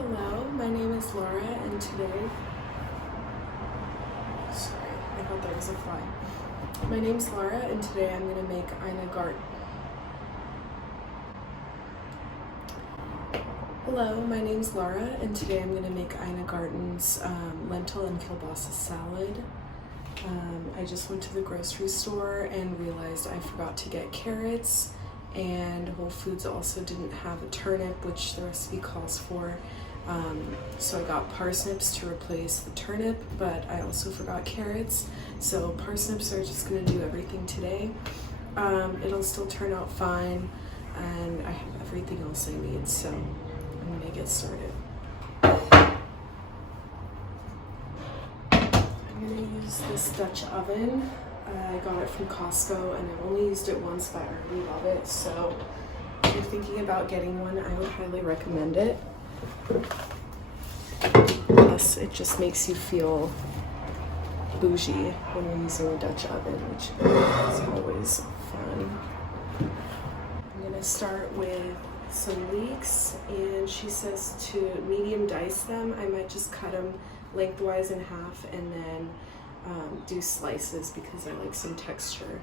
Hello, my name is Laura, and today, sorry, I thought there was a fly. My name's Laura, and today I'm going to make eine Garten. Hello, my name's Laura, and today I'm going to make eine Garten's lentil and kielbasa salad. I just went to the grocery store and realized I forgot to get carrots, and Whole Foods also didn't have a turnip, which the recipe calls for. So I got parsnips to replace the turnip, but I also forgot carrots. So parsnips are just going to do everything today. It'll still turn out fine, and I have everything else I need, so I'm going to get started. I'm going to use this Dutch oven. I got it from Costco, and I've only used it once, but I already love it. So if you're thinking about getting one, I would highly recommend it. Plus, it just makes you feel bougie when you're using a Dutch oven, which is always fun. I'm going to start with some leeks, and she says to medium dice them. I might just cut them lengthwise in half and then do slices because I like some texture.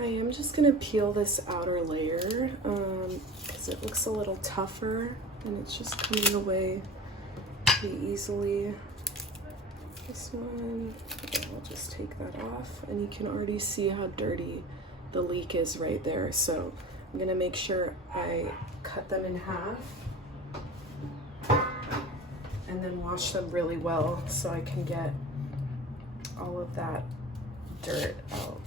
I am just gonna peel this outer layer because it looks a little tougher and it's just coming away pretty easily. This one, I'll just take that off, and you can already see how dirty the leek is right there. So I'm gonna make sure I cut them in half and then wash them really well so I can get all of that dirt out.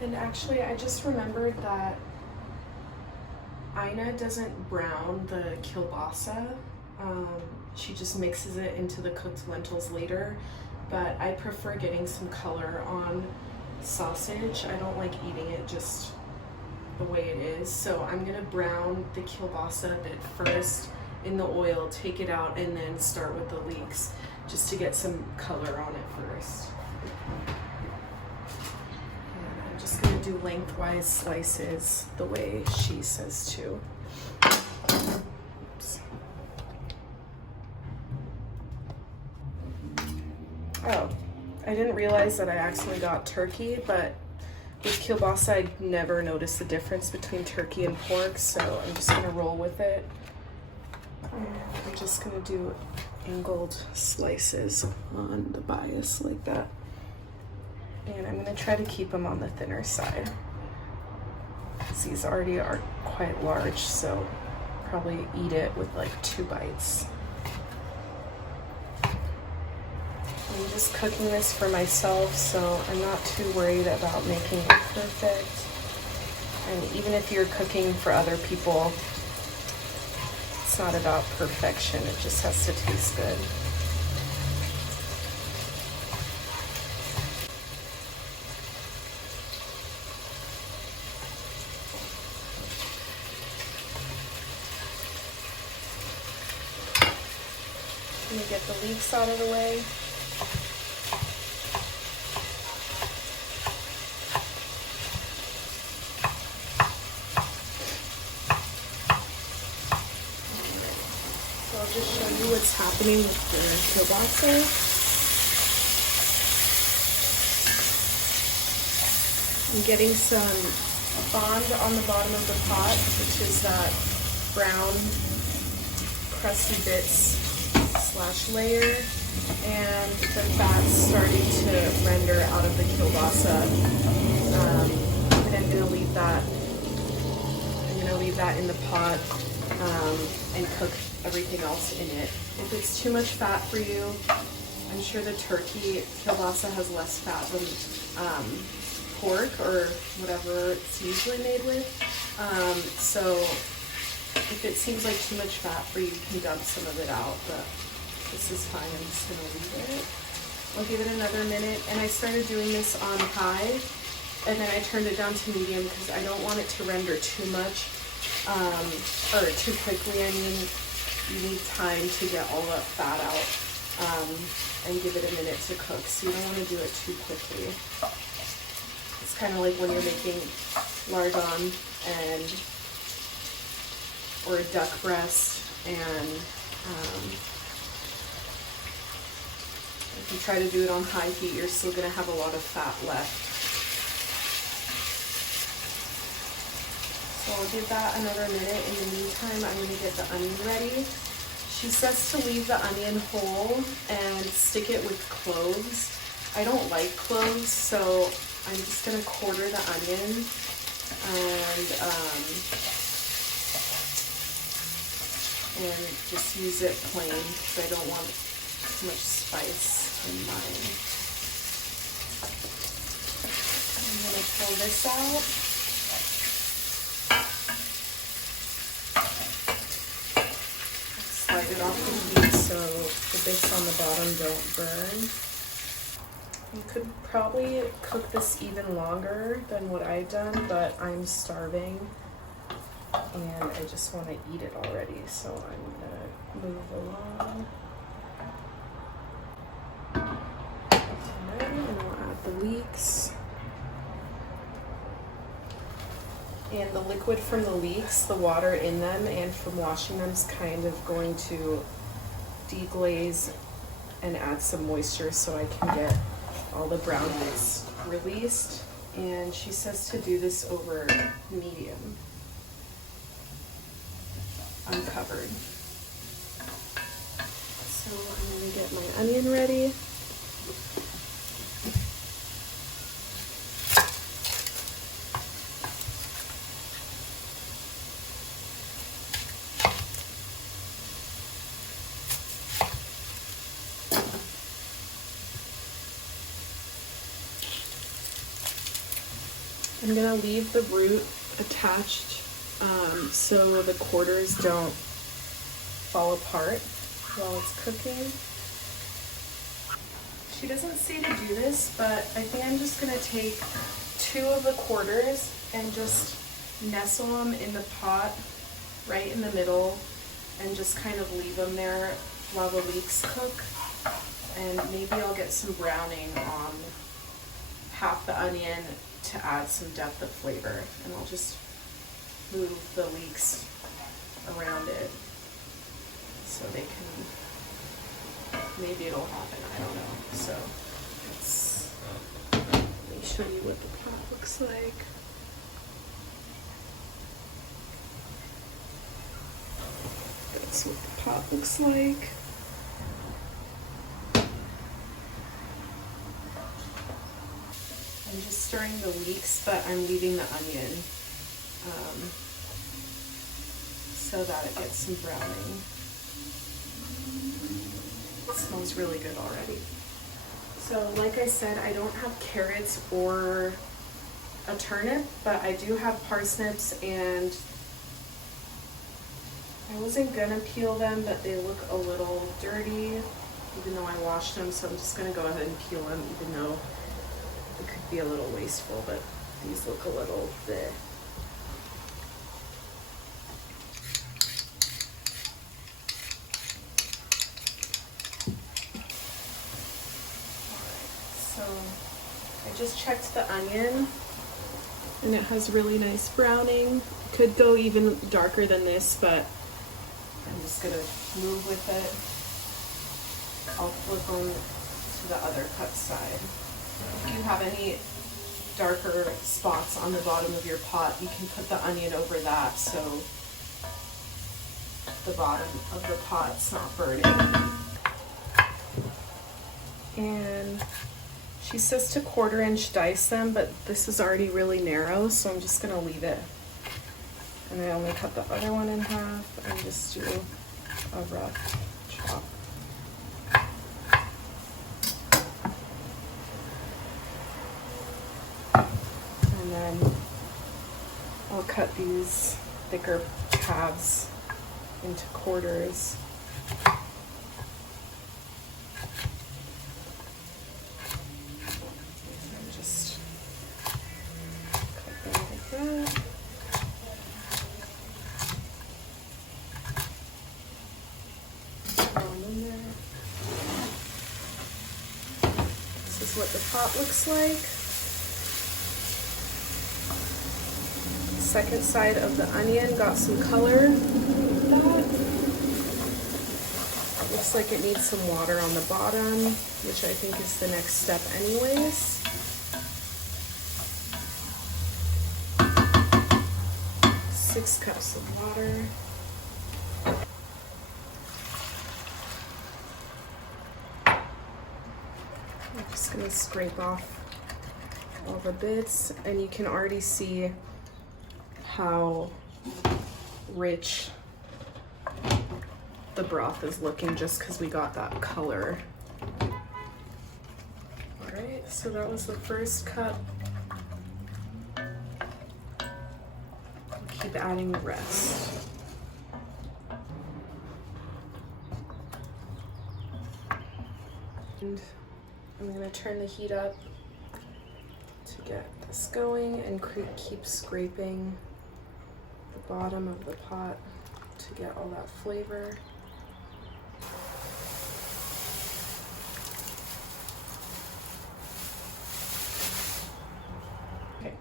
And actually, I just remembered that Ina doesn't brown the kielbasa. She just mixes it into the cooked lentils later, but I prefer getting some color on sausage. I don't like eating it just the way it is. So I'm gonna brown the kielbasa a bit first in the oil, take it out, and then start with the leeks just to get some color on it first. And I'm just gonna do lengthwise slices the way she says to. Oh, I didn't realize that I actually got turkey, but with kielbasa I never noticed the difference between turkey and pork, so I'm just gonna roll with it. And I'm just gonna do angled slices on the bias like that. And I'm gonna try to keep them on the thinner side, because these already are quite large, so probably eat it with like 2 bites. I'm just cooking this for myself, so I'm not too worried about making it perfect. And even if you're cooking for other people, it's not about perfection, it just has to taste good. I'm gonna get the leeks out of the way. I'll just show you what's happening with the kielbasa. I'm getting some fond on the bottom of the pot, which is that brown crusty bits / layer, and the fat's starting to render out of the kielbasa. And I'm gonna leave that in the pot and cook everything else in it. If it's too much fat for you, I'm sure the turkey kielbasa has less fat than pork or whatever it's usually made with. So if it seems like too much fat for you, you can dump some of it out, but this is fine. I'm just gonna leave it. I'll give it another minute, and I started doing this on high, and then I turned it down to medium because I don't want it to render too much, or too quickly, I mean. you need time to get all that fat out and give it a minute to cook. So you don't want to do it too quickly. It's kind of like when you're making lardon or a duck breast, and if you try to do it on high heat, you're still going to have a lot of fat left. So I'll give that another minute. In the meantime, I'm going to get the onion ready. She says to leave the onion whole and stick it with cloves. I don't like cloves, so I'm just going to quarter the onion and just use it plain because I don't want too much spice in mine. I'm going to pull this out. Slide it off the heat so the bits on the bottom don't burn. You could probably cook this even longer than what I've done, but I'm starving and I just want to eat it already, so I'm gonna move along. Alright, and I'll add the leeks. And the liquid from the leeks, the water in them and from washing them is kind of going to deglaze and add some moisture so I can get all the brown bits released. And she says to do this over medium, uncovered. So I'm gonna get my onion ready. I'm gonna leave the root attached so the quarters don't fall apart while it's cooking. She doesn't say to do this, but I think I'm just gonna take 2 of the quarters and just nestle them in the pot right in the middle and just kind of leave them there while the leeks cook. And maybe I'll get some browning on half the onion to add some depth of flavor, and I'll just move the leeks around it so they can, maybe it'll happen, I don't know. So let me show you what the pot looks like. That's what the pot looks like. I'm just stirring the leeks, but I'm leaving the onion so that it gets some browning. It smells really good already. So like I said, I don't have carrots or a turnip, but I do have parsnips, and I wasn't gonna peel them, but they look a little dirty, even though I washed them, so I'm just gonna go ahead and peel them, even though it could be a little wasteful, but these look a little bleh. So I just checked the onion and it has really nice browning. Could go even darker than this, but I'm just gonna move with it. I'll flip on to the other cut side. If you have any darker spots on the bottom of your pot, you can put the onion over that so the bottom of the pot's not burning. And she says to 1/4-inch dice them, but this is already really narrow, so I'm just gonna leave it. And I only cut the other one in half and just do a rough chop. And then I'll cut these thicker halves into quarters. And just cut them like that. throw them in there. This is what the pot looks like. Second side of the onion got some color. Looks like it needs some water on the bottom, which I think is the next step anyways. Six cups of water. I'm just gonna scrape off all the bits, and you can already see how rich the broth is looking just because we got that color. All right, so that was the first cup. Keep adding the rest. And I'm gonna turn the heat up to get this going and keep scraping the bottom of the pot to get all that flavor. Okay,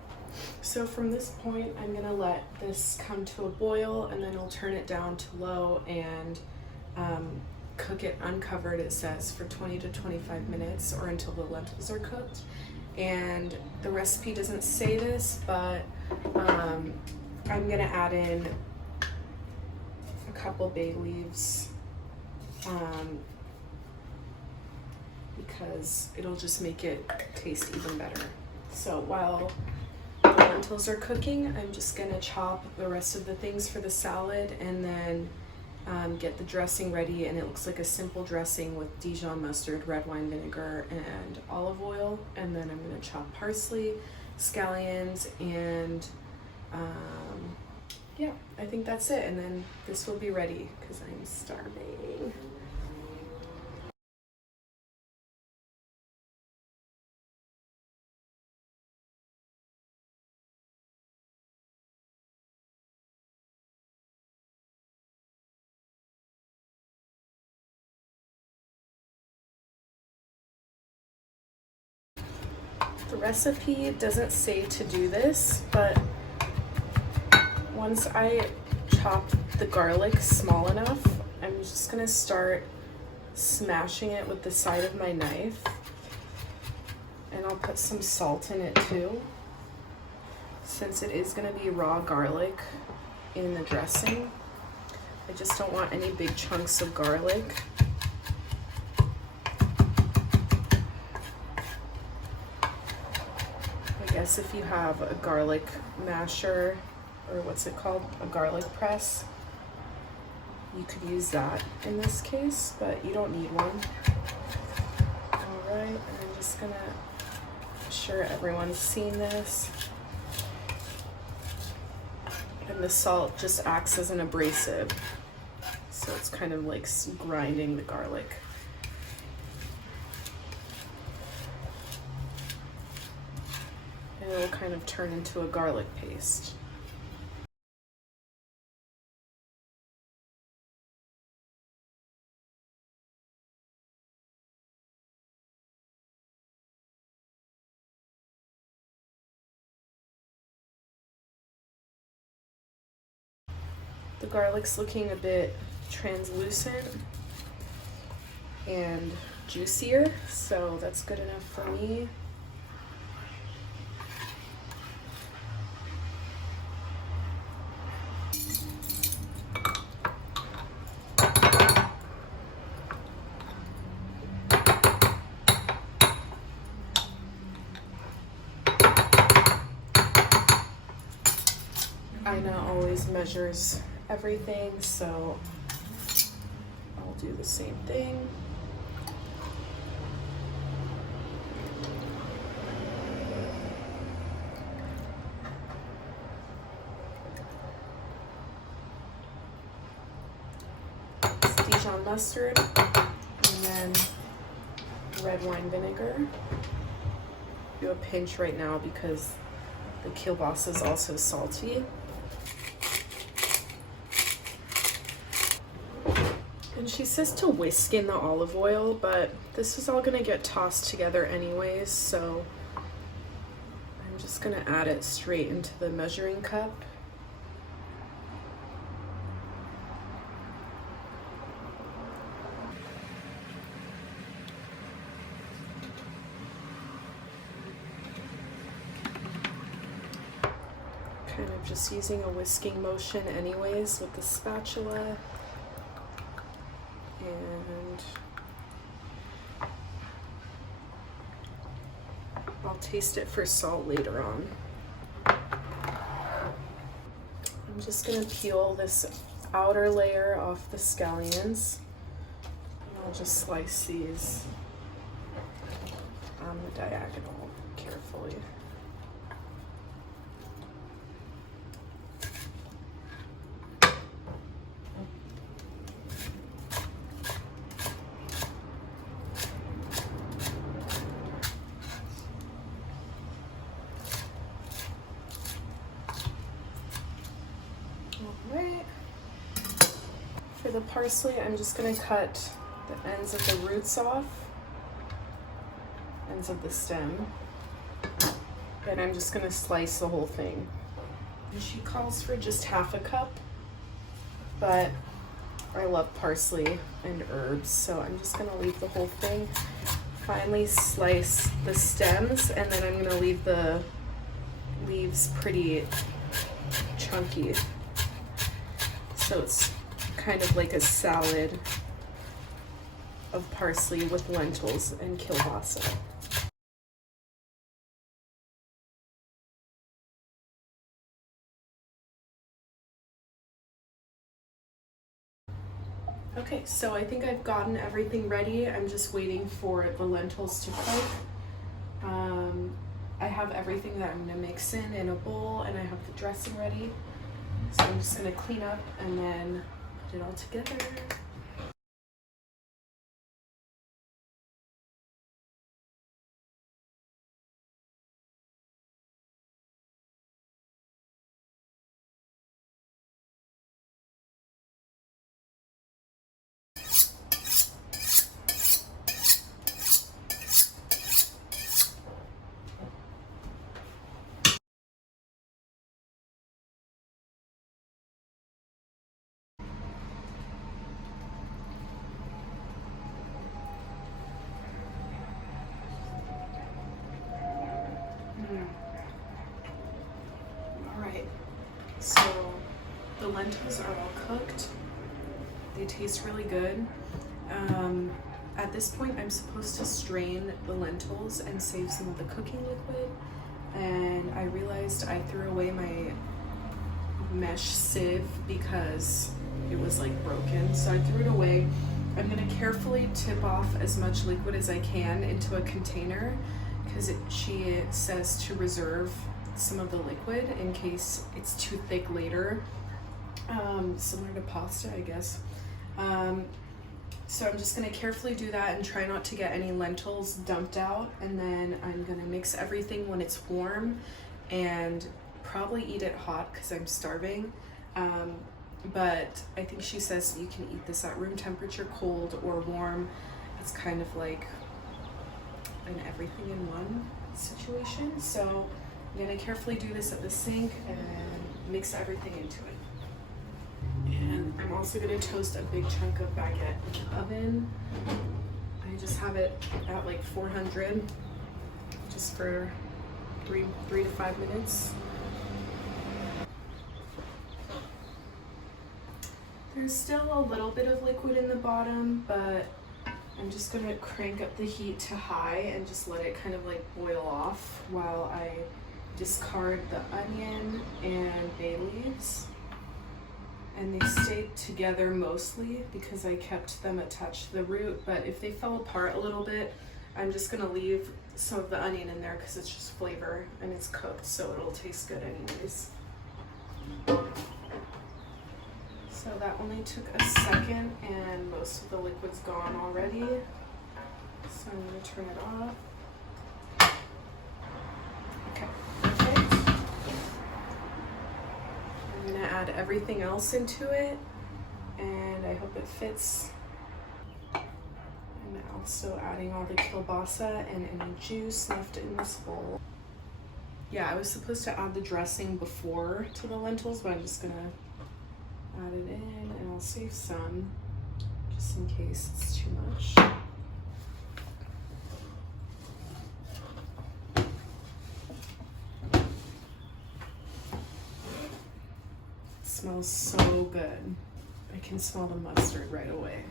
so from this point, I'm gonna let this come to a boil, and then I'll turn it down to low and cook it uncovered, it says, for 20 to 25 minutes or until the lentils are cooked. And the recipe doesn't say this, but I'm gonna add in a couple bay leaves because it'll just make it taste even better. So while the lentils are cooking, I'm just gonna chop the rest of the things for the salad and then get the dressing ready. And it looks like a simple dressing with Dijon mustard, red wine vinegar, and olive oil. And then I'm gonna chop parsley, scallions, and yeah, I think that's it. And then this will be ready because I'm starving. The recipe doesn't say to do this, but once I chop the garlic small enough, I'm just gonna start smashing it with the side of my knife. And I'll put some salt in it too, since it is gonna be raw garlic in the dressing. I just don't want any big chunks of garlic. I guess if you have a garlic masher, or what's it called, a garlic press, you could use that in this case, but you don't need one. All right, and I'm just gonna make sure everyone's seen this. And the salt just acts as an abrasive, so it's kind of like grinding the garlic. And it'll kind of turn into a garlic paste. The garlic's looking a bit translucent and juicier, so that's good enough for me. Ina always measures everything, so I'll do the same thing. It's Dijon mustard and then red wine vinegar. Do a pinch right now because the kielbasa is also salty. And she says to whisk in the olive oil, but this is all gonna get tossed together anyways, so I'm just gonna add it straight into the measuring cup. Kind of just using a whisking motion anyways with the spatula. And I'll taste it for salt later on. I'm just gonna peel this outer layer off the scallions. And I'll just slice these on the diagonal carefully. For the parsley, I'm just going to cut the ends of the roots off, ends of the stem, and I'm just going to slice the whole thing. And she calls for just half a cup, but I love parsley and herbs, so I'm just going to leave the whole thing. Finally slice the stems, and then I'm going to leave the leaves pretty chunky, so it's kind of like a salad of parsley with lentils and kielbasa. Okay, so I think I've gotten everything ready. I'm just waiting for the lentils to cook. I have everything that I'm gonna mix in a bowl, and I have the dressing ready. So I'm just gonna clean up and then put it all together. Alright, so the lentils are all cooked. They taste really good. At this point, I'm supposed to strain the lentils and save some of the cooking liquid. And I realized I threw away my mesh sieve because it was like broken. So I threw it away. I'm gonna carefully tip off as much liquid as I can into a container because she says to reserve some of the liquid in case it's too thick later. Similar to pasta, I guess. So I'm just gonna carefully do that and try not to get any lentils dumped out, and then I'm gonna mix everything when it's warm and probably eat it hot because I'm starving. But I think she says you can eat this at room temperature, cold or warm. It's kind of like an everything in one situation. So I'm gonna carefully do this at the sink and mix everything into it. And I'm also gonna toast a big chunk of baguette in the oven. I just have it at like 400, just for three to 5 minutes. There's still a little bit of liquid in the bottom, but I'm just gonna crank up the heat to high and just let it kind of like boil off while I discard the onion and bay leaves. And they stayed together mostly because I kept them attached to the root, but if they fell apart a little bit, I'm just gonna leave some of the onion in there because it's just flavor and it's cooked, so it'll taste good anyways. So that only took a second and most of the liquid's gone already. So I'm gonna turn it off. Okay, perfect. I'm gonna add everything else into it, and I hope it fits Also adding all the kielbasa and any juice left in this bowl. Yeah, I was supposed to add the dressing before to the lentils, but I'm just gonna add it in, and I'll save some just in case it's too much. It smells so good. I can smell the mustard right away.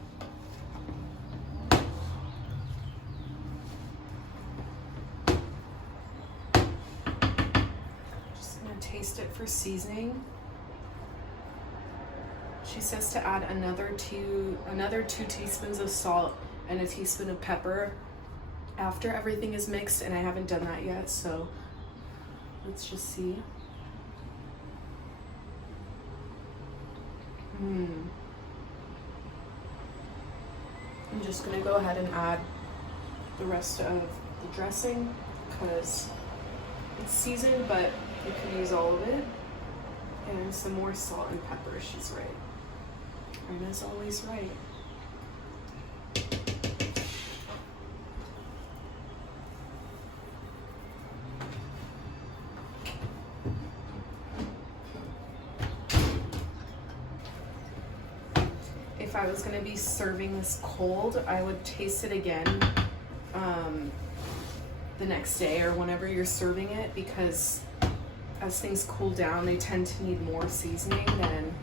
Just gonna taste it for seasoning. She says to add another two teaspoons of salt and a teaspoon of pepper after everything is mixed, and I haven't done that yet, so let's just see. I'm just gonna go ahead and add the rest of the dressing because it's seasoned, but you can use all of it. And some more salt and pepper, she's right. Irma's always right. If I was gonna be serving this cold, I would taste it again the next day or whenever you're serving it, because as things cool down, they tend to need more seasoning than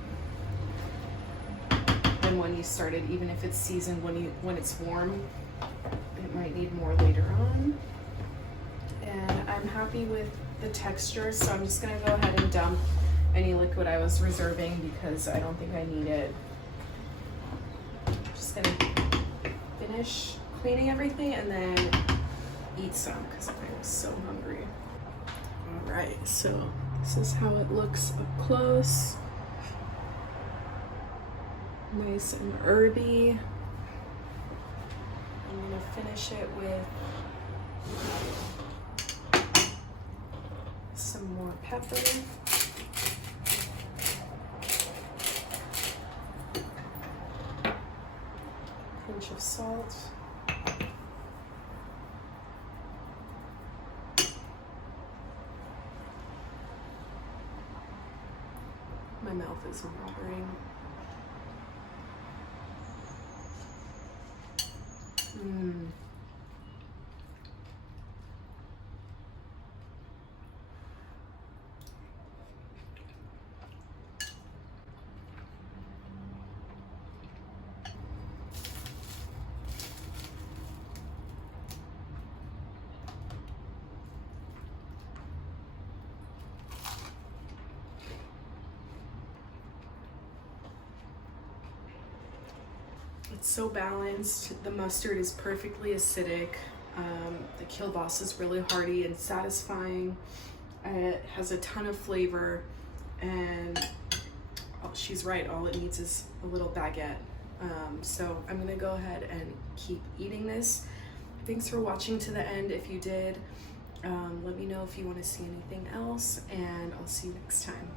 when you started. Even if it's seasoned when it's warm, it might need more later on. And I'm happy with the texture, so I'm just gonna go ahead and dump any liquid I was reserving because I don't think I need it. Just gonna finish cleaning everything and then eat some because I'm so hungry. All right, so this is how it looks up close. Nice and herby. I'm gonna finish it with some more pepper. Pinch of salt. My mouth is watering. It's so balanced. The mustard is perfectly acidic. The kielbasa is really hearty and satisfying. It has a ton of flavor, and she's right, all it needs is a little baguette. So I'm gonna go ahead and keep eating this. Thanks for watching to the end. If you did, let me know if you want to see anything else, and I'll see you next time.